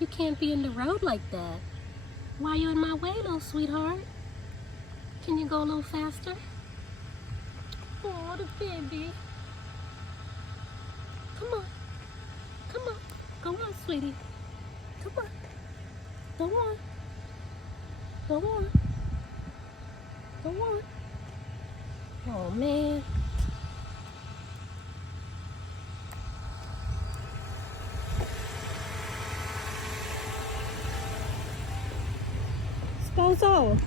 You can't be in the road like that. Why are you in my way, little sweetheart? Can you go a little faster? Oh, the baby. Come on. Come on. Go on, sweetie. Come on. Go on. Go on. Go on. Oh, man. Spozo.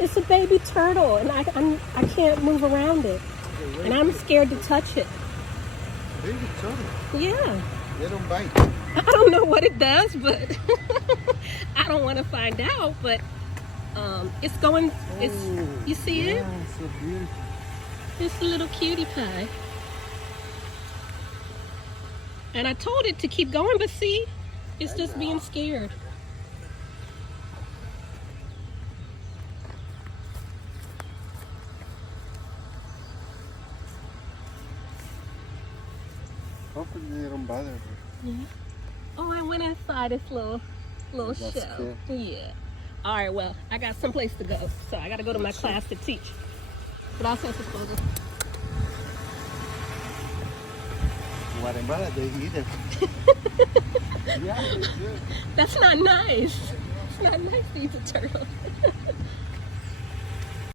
It's a baby turtle, and I can't move around it. And I'm scared to touch it. Baby turtle? Yeah. They don't bite. I don't know what it does, but I don't want to find out. But it's going. You see it? Yeah, it's so beautiful. It's a little cutie pie. And I told it to keep going, but see, it's just being scared. Hopefully they don't bother her. Yeah. Oh, I went inside this little That's shell. good. Yeah. All right, well, I got someplace to go, so I got to go to my class to teach. Gracias, esposo. Guatemala, they eat it. Yeah, they do. That's not nice. It's not nice to eat a turtle.